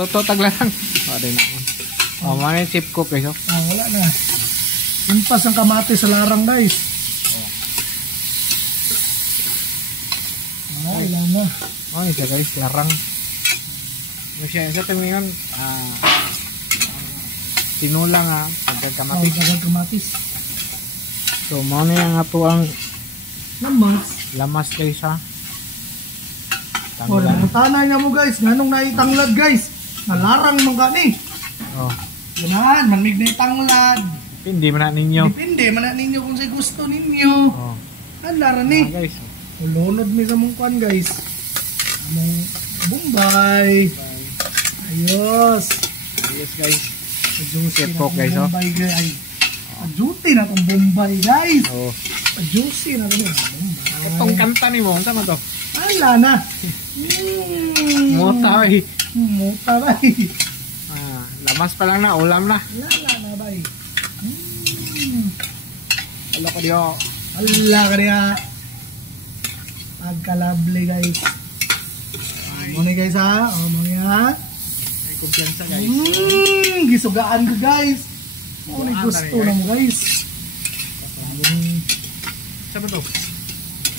Luto taglarang. Din ako. Mana yung chip cook guys. Wala na. Impas ang kamatis sa larang guys. Ilan na. Ito guys, larang. Siya tumingan tinulang pagkag kamatis. Pagkag kamatis. So mo na yung ato ang lamas guys ha. Tanay nga mo guys, nganong naitanglad guys. Nalarang mo gani. Ganahan, manmig na itanglad. Depende man na ninyo. Depende man na ninyo kung sa gusto ninyo. Lara ni. Guys. Ulunod mi sa mong kuan guys. Among Bombay. Ayos. Ayos guys. Juicy pork guys. Bombay guys. Juicy na tong Bombay guys. Juicy na tong Bombay. Itong kanta ni mo, sama to? Ala na. Muta eh. Muta ba eh. Lamas pa lang na, ulam na. Lala na ba eh. Ala ka diyo. Ala ka diya. Pagkalabli guys. Muna guys ha. Mga. May kumpiyansa guys. Gisugaan ko guys. Muna gusto na mo guys. Sama to?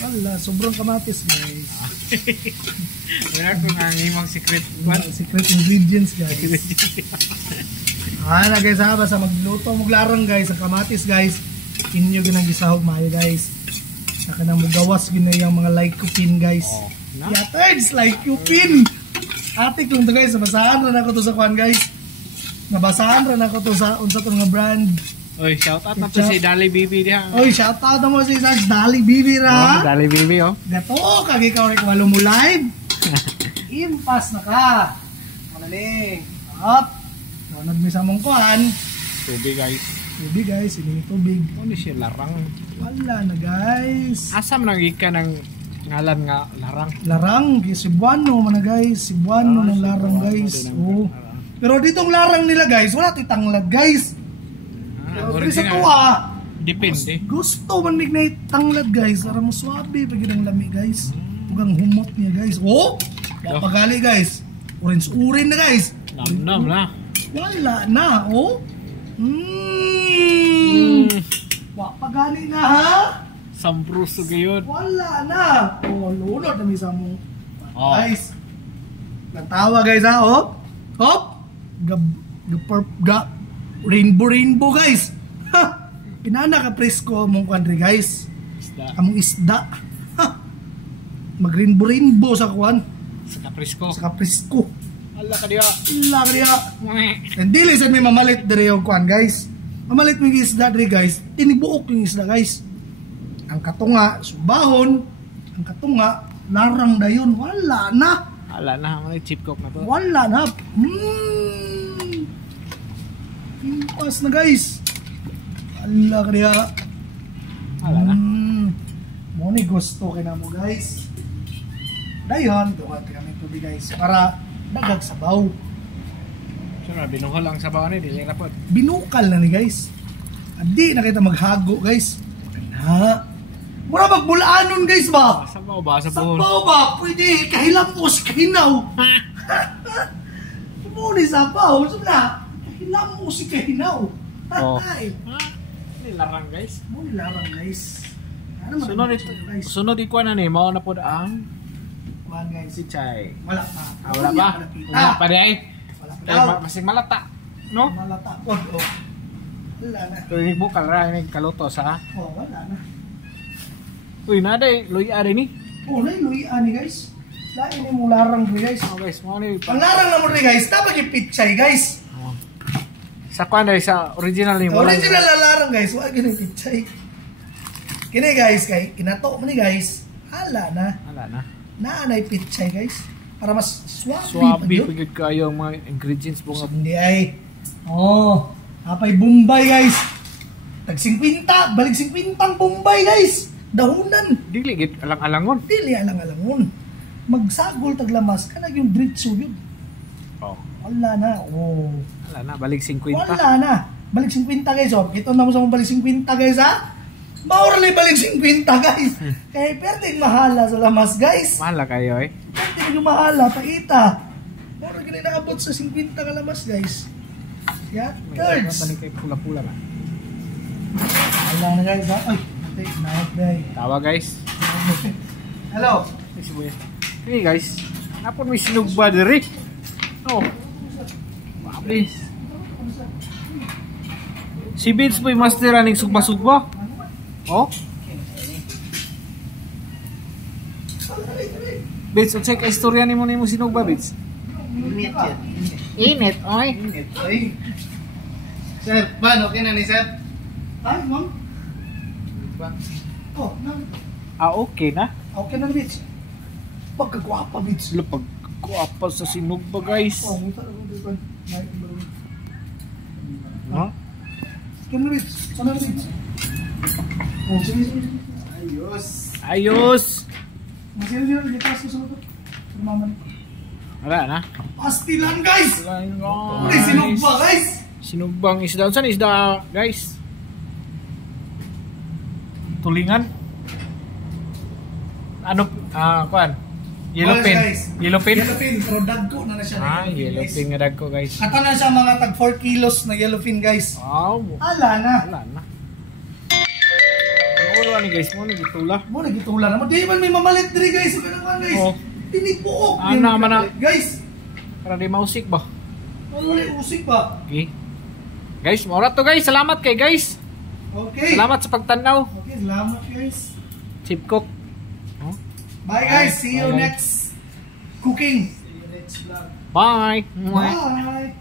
Wala, sobrang kamatis guys. Wala kung ang imang secret. Secret ingredients guys. Na guys ha, basta magluto maglarang guys ang kamatis guys. Inyo ginang gisahog maayo guys. Saka nang mugawas gina yung mga lycopene guys. Thirds lycopene. Ate kung to guys, nabasahan rin ako to sa kwan guys. Nabasahan rin ako to sa unsa to nga brand. Oy, shout out na to si Dali Bibi diha. Oy, shout out mo si Dali Bibi ra. Dali Bibi Dato kag ikaw rek walo mo live. Impas na ka. Wala ni. Up. Nagmisa mong kuan. Tubig guys. Tubig guys, ini tubig. Ano siya larang? Wala na guys. Asam nang ika ng ngalan nga larang. Larang, Cebuano man na guys. Cebuano ng larang guys. Pero ditong larang nila guys, wala titanglad guys. Pero sa tuwa, depende. Gusto man mignay tanglad guys. Para mo swabe pag ang lami guys. Huwag humot niya guys. Pagali guys. Orange-urin na guys. Nam na. Wala na pagali na ha. Sampruso gayon. Wala na. Lunod na misa mo. Guys. Nagtawa guys ha. Rainbow guys. Pinana ka presko mong country guys. Among isda. Mag-rainbow sa kuan. Sa presko. Ala ka diya. Hindi lisan may mamalit dire yung kuan guys. Mamalit mo yung isda dire guys. Tinibuok yung isda guys. Ang katunga, subahon. Ang katunga, larang dayon. Wala na. Wala na. May chip cook na to. Wala na. Impas na guys. Ala ka diya. Wala na. Muni gusto ka na mo guys. Dayon, duwag kami tubig guys. Para dagag sabaw. Sure, binuhol ang sabaw ni, dili na po. Binukal na ni guys. Adi na kita maghago guys. Na. Mura magbulaanon guys ba? Sabaw ba? Sabaw ba? Pwede kahilamos, kahinaw. Muni sabaw. Suna, kahilamos, kahinaw. Nilarang guys. Muni larang guys. Sunod ikuan na ni, mao na po ang guys. si Chay. Wala pa. Wala ba? Wala pa day. Masing malata. No? Malata. Wala na. Tuwing bukal ra ni kaluto sa. Wala na. Uy, naday luya ni. Luya ni guys. Lain mo larang guys. Guys, mo ni. Ang larang na mo rin guys, dapat yung pichay guys. Sa kuan day sa original ni mo. Original na larang guys, wag gini pichay. Kini guys, kay kinato mo ni guys. Hala na. Naanay pichay guys. Para mas swabe pagod kayo ang mga ingredients mo nga. Hindi ay. Apay Bombay guys. Tag 50, balik 50 Bombay guys. Dahunan. Dili gid alang-alangon. Dili alang-alangon. Magsagol taglamas kanag yung diretso yun. Wala na. Wala na, balik 50. Wala na. Balik 50 guys. Ito na mo sa balik 50 guys ha. Maura na balik 50 guys. Kaya pwede mahala sa lamas guys. Mahala kayo Pwede mahala. Pakita. Maura ganun naabot sa 50 kalamas guys. Yeah, May thirds. tani kay pula-pula na. Wala na guys ha. Ay, take na out guys. Tawa guys. Hello. Hey guys, napon may sinugba diri. Oh. Please. Si Vince boy master aning sugba-sugba. Oh. Vince, unsay ka istorya nimo nimo sinugba, Vince? Init yan. Init, oy. Init. Ay. Sir, ban, okay na ni sir? Ay, ma'am. Oh, na. Okay na. Okay na, bitch. Pagkagwapa, bitch. Sila pagkuapa sa sinugba, guys. Oh, muta na ko dito. No? Kaya bitch. Sana bitch. Oh, sige. Ayos. Ayos. Masino sila, hindi paso sa ito. Maman. Wala na. Pastilan, guys! Wala na, Uy, sinugba, guys! Sinugbang isda. Saan isda, guys? Tulingan? Ano? Kuan? Yellowfin. Guys. Yellowfin? Yellowfin, pero dagko na siya. Yellowfin nga dagko, guys. Ato na siya mga tag 4 kilos na yellowfin, guys. Wow. Ala na. Wala na. Ano ulo ni guys mo? Nagitula. Mo nagitula naman. Di man may mamalit diri, guys. Sabi naman, guys. Oo. Tinipuok. Ana man na. Guys. Para di mausik ba? Ano ulit usik ba? Okay. Guys, maura to guys. Salamat kay guys. Okay. Salamat sa pagtanaw. Okay, salamat, guys. Chip cook. Oh. Bye, guys. See you Bye. next cooking. See you next vlog. Bye. Bye.